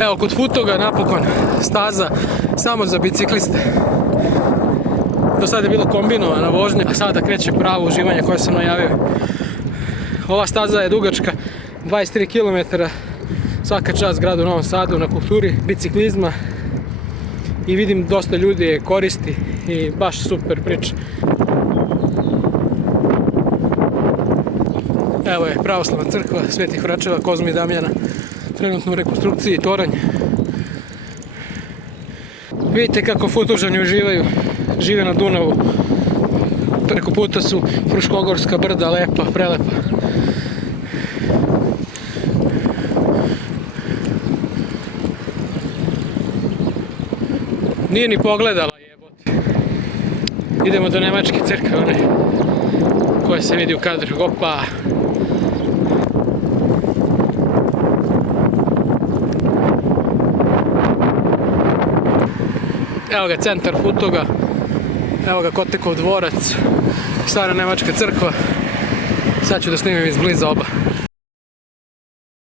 Evo, kod Futoga napokon staza samo za bicikliste. Do sada je bilo kombinovana vožnja, a sada kreće pravo uživanje koje sam najavio. Ova staza je dugačka 23 km, svaka čast gradu Novom Sadu na kulturi biciklizma i vidim dosta ljudi je koristi i baš super priča. Evo je pravoslavna crkva Svetih Vračeva Kozme i Damjana, trenutno u rekonstrukciji, toranj. Vidite kako Futožani uživaju, žive na Dunavu. Preko puta su Fruškogorska brda, lepa, prelepa. Nije ni pogledala, jebote. Idemo do nemačke crkve, one koje se vidi u kadru. Opa! Evo ga centar Futoga, evo ga Kotekov dvorac, stara nemačka crkva. Sad ću da snimim izbliza oba.